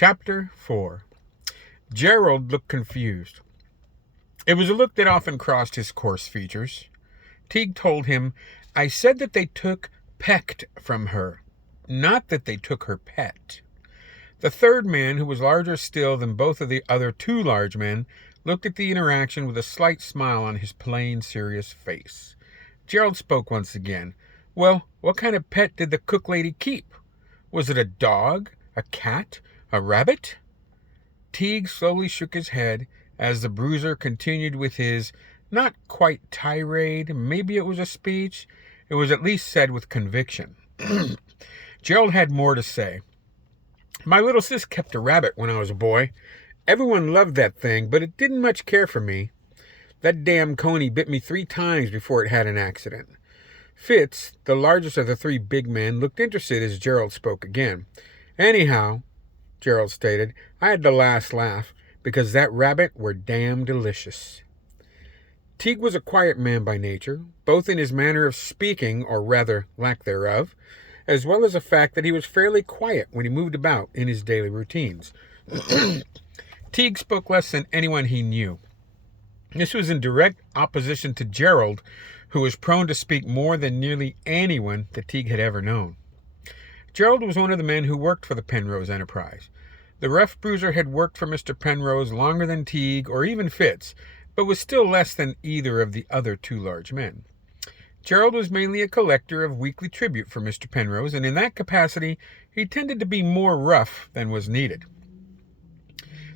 Chapter 4. Gerald looked confused. It was a look that often crossed his coarse features. Teague told him, "I said that they took pecked from her, not that they took her pet." The third man, who was larger still than both of the other two large men, looked at the interaction with a slight smile on his plain, serious face. Gerald spoke once again. "Well, what kind of pet did the cook lady keep? Was it a dog, a cat, a rabbit?" Teague slowly shook his head as the bruiser continued with his not quite tirade. Maybe it was a speech. It was at least said with conviction. Gerald had more to say. "My little sis kept a rabbit when I was a boy. Everyone loved that thing, but it didn't much care for me. That damn coney bit me 3 times before it had an accident." Fitz, the largest of the 3 big men, looked interested as Gerald spoke again. "Anyhow," Gerald stated, "I had the last laugh, because that rabbit were damn delicious." Teague was a quiet man by nature, both in his manner of speaking, or rather lack thereof, as well as the fact that he was fairly quiet when he moved about in his daily routines. Teague spoke less than anyone he knew. This was in direct opposition to Gerald, who was prone to speak more than nearly anyone that Teague had ever known. Gerald was one of the men who worked for the Penrose enterprise. The rough bruiser had worked for Mr. Penrose longer than Teague or even Fitz, but was still less than either of the other 2 large men. Gerald was mainly a collector of weekly tribute for Mr. Penrose, and in that capacity he tended to be more rough than was needed.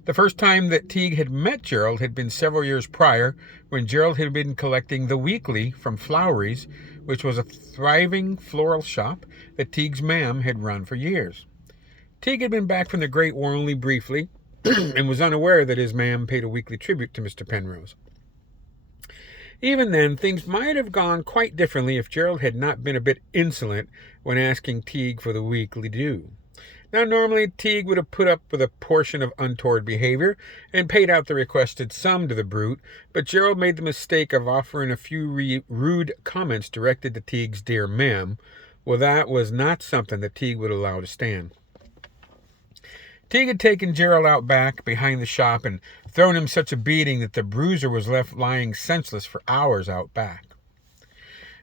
The first time that Teague had met Gerald had been several years prior, when Gerald had been collecting the Weekly from Flowery's, which was a thriving floral shop that Teague's mam had run for years. Teague had been back from the Great War only briefly, and was unaware that his mam paid a weekly tribute to Mr. Penrose. Even then, things might have gone quite differently if Gerald had not been a bit insolent when asking Teague for the weekly due. Now, normally, Teague would have put up with a portion of untoward behavior and paid out the requested sum to the brute, but Gerald made the mistake of offering a few rude comments directed to Teague's dear ma'am. Well, that was not something that Teague would allow to stand. Teague had taken Gerald out back behind the shop and thrown him such a beating that the bruiser was left lying senseless for hours out back.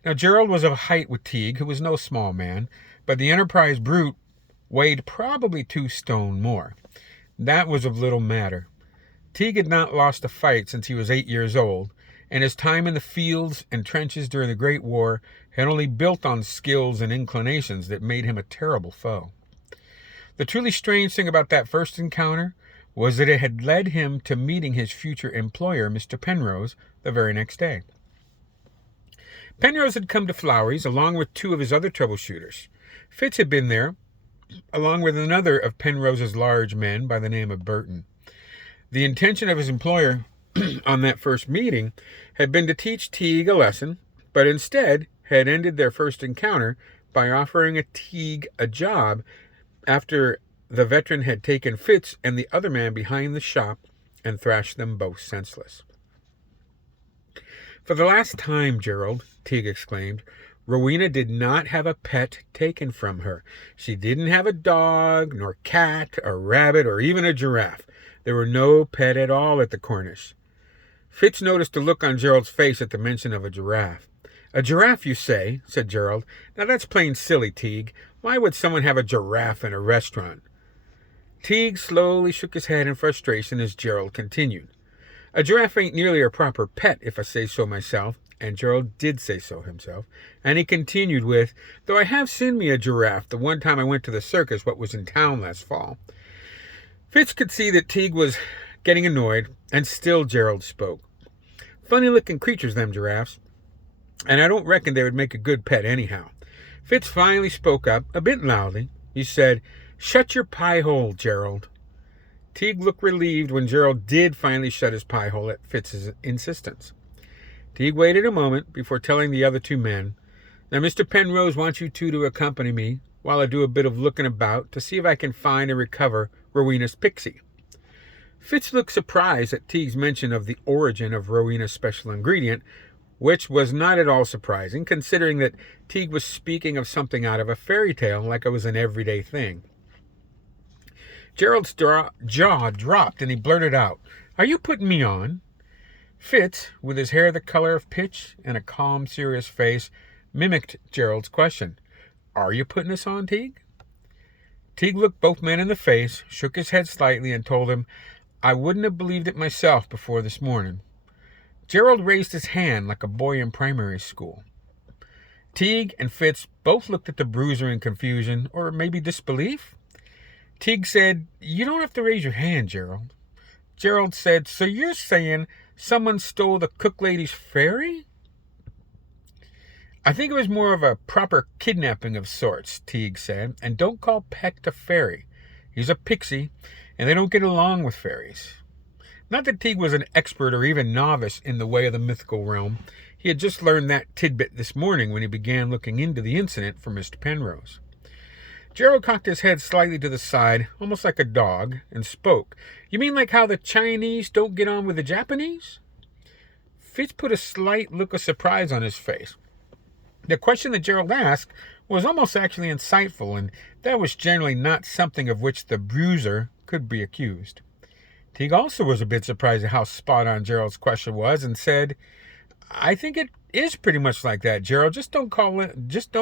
Now, Gerald was of height with Teague, who was no small man, but the Enterprise brute weighed probably 2 stone more. That was of little matter. Teague had not lost a fight since he was 8 years old, and his time in the fields and trenches during the Great War had only built on skills and inclinations that made him a terrible foe. The truly strange thing about that first encounter was that it had led him to meeting his future employer, Mr. Penrose, the very next day. Penrose had come to Flowery's along with 2 of his other troubleshooters. Fitz had been there, along with another of Penrose's large men by the name of Burton. The intention of his employer on that first meeting had been to teach Teague a lesson, but instead had ended their first encounter by offering Teague a job after the veteran had taken Fitz and the other man behind the shop and thrashed them both senseless. "For the last time, Gerald," Teague exclaimed, "Rowena did not have a pet taken from her. She didn't have a dog, nor cat, or rabbit, or even a giraffe. There were no pet at all at the Cornish." Fitz noticed a look on Gerald's face at the mention of a giraffe. "A giraffe, you say?" said Gerald. "Now that's plain silly, Teague. Why would someone have a giraffe in a restaurant?" Teague slowly shook his head in frustration as Gerald continued. "A giraffe ain't nearly a proper pet, if I say so myself," and Gerald did say so himself, and he continued with, "though I have seen me a giraffe the one time I went to the circus what was in town last fall." Fitz could see that Teague was getting annoyed, and still Gerald spoke. "Funny-looking creatures, them giraffes, and I don't reckon they would make a good pet anyhow." Fitz finally spoke up, a bit loudly. He said, "Shut your pie-hole, Gerald." Teague looked relieved when Gerald did finally shut his pie-hole at Fitz's insistence. Teague waited a moment before telling the other 2 men, "Now, Mr. Penrose wants you 2 to accompany me while I do a bit of looking about to see if I can find and recover Rowena's pixie." Fitz looked surprised at Teague's mention of the origin of Rowena's special ingredient, which was not at all surprising, considering that Teague was speaking of something out of a fairy tale like it was an everyday thing. Gerald's jaw dropped and he blurted out, "Are you putting me on?" Fitz, with his hair the color of pitch and a calm, serious face, mimicked Gerald's question. "Are you putting us on, Teague?" Teague looked both men in the face, shook his head slightly, and told him, "I wouldn't have believed it myself before this morning." Gerald raised his hand like a boy in primary school. Teague and Fitz both looked at the bruiser in confusion, or maybe disbelief. Teague said, "You don't have to raise your hand, Gerald." Gerald said, "So you're saying someone stole the cook lady's fairy?" "I think it was more of a proper kidnapping of sorts," Teague said, "and don't call Peck a fairy. He's a pixie, and they don't get along with fairies." Not that Teague was an expert or even novice in the way of the mythical realm. He had just learned that tidbit this morning when he began looking into the incident for Mr. Penrose. Gerald cocked his head slightly to the side, almost like a dog, and spoke. "You mean like how the Chinese don't get on with the Japanese?" Fitz put a slight look of surprise on his face. The question that Gerald asked was almost actually insightful, and that was generally not something of which the bruiser could be accused. Teague also was a bit surprised at how spot-on Gerald's question was, and said, "I think it is pretty much like that, Gerald. Just don't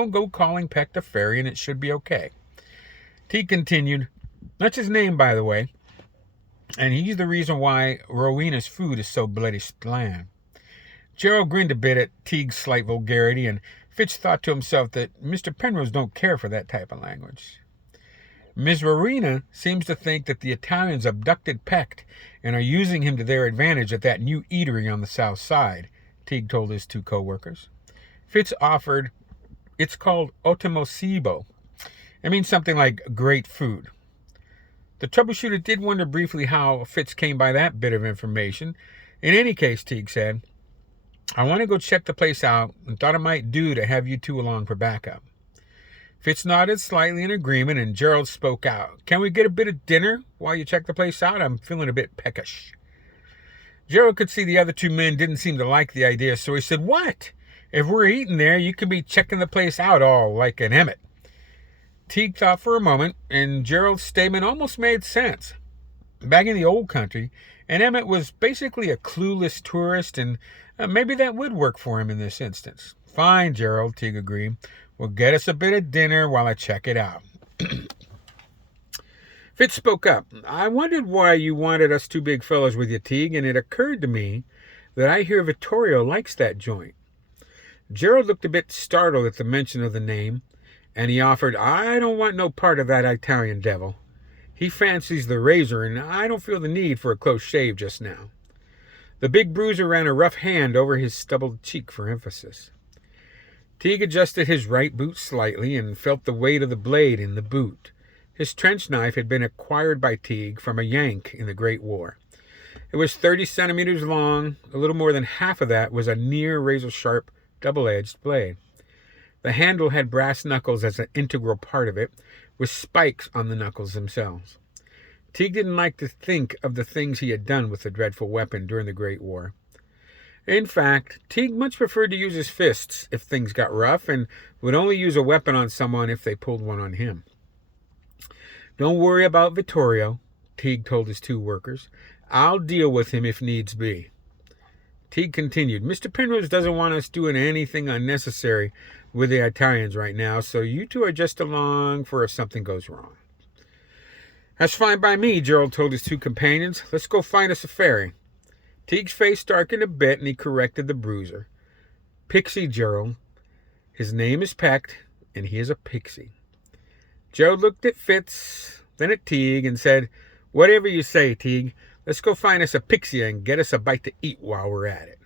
go calling Peck a fairy, and it should be okay." Teague continued, "That's his name, by the way, and he's the reason why Rowena's food is so bloody bland." Gerald grinned a bit at Teague's slight vulgarity, and Fitz thought to himself that Mr. Penrose don't care for that type of language. "Miss Rowena seems to think that the Italians abducted Peck and are using him to their advantage at that new eatery on the south side," Teague told his two co-workers. Fitz offered, "It's called Ottimo Cibo. It means something like great food." The troubleshooter did wonder briefly how Fitz came by that bit of information. "In any case," Teague said, "I want to go check the place out and thought it might do to have you two along for backup." Fitz nodded slightly in agreement, and Gerald spoke out. "Can we get a bit of dinner while you check the place out? I'm feeling a bit peckish." Gerald could see the other two men didn't seem to like the idea, so he said, "What? If we're eating there, you could be checking the place out all like an Emmett." Teague thought for a moment, and Gerald's statement almost made sense. Back in the old country, an Emmett was basically a clueless tourist, and maybe that would work for him in this instance. "Fine, Gerald," Teague agreed. "We'll get us a bit of dinner while I check it out." Fitz spoke up. "I wondered why you wanted us two big fellows with you, Teague, and it occurred to me that I hear Vittorio likes that joint." Gerald looked a bit startled at the mention of the name, and he offered, "I don't want no part of that Italian devil. He fancies the razor, and I don't feel the need for a close shave just now." The big bruiser ran a rough hand over his stubbled cheek for emphasis. Teague adjusted his right boot slightly and felt the weight of the blade in the boot. His trench knife had been acquired by Teague from a Yank in the Great War. It was 30 centimeters long. A little more than half of that was a near razor-sharp, double-edged blade. The handle had brass knuckles as an integral part of it, with spikes on the knuckles themselves. Teague didn't like to think of the things he had done with the dreadful weapon during the Great War. In fact, Teague much preferred to use his fists if things got rough, and would only use a weapon on someone if they pulled one on him. "Don't worry about Vittorio," Teague told his two workers. "I'll deal with him if needs be." Teague continued, "Mr. Penrose doesn't want us doing anything unnecessary with the Italians right now, so you two are just along for if something goes wrong." "That's fine by me," Gerald told his two companions. "Let's go find us a ferry." Teague's face darkened a bit, and he corrected the bruiser. "Pixie, Gerald. His name is Peck, and he is a pixie." Gerald looked at Fitz, then at Teague, and said, "Whatever you say, Teague. Let's go find us a pixie and get us a bite to eat while we're at it."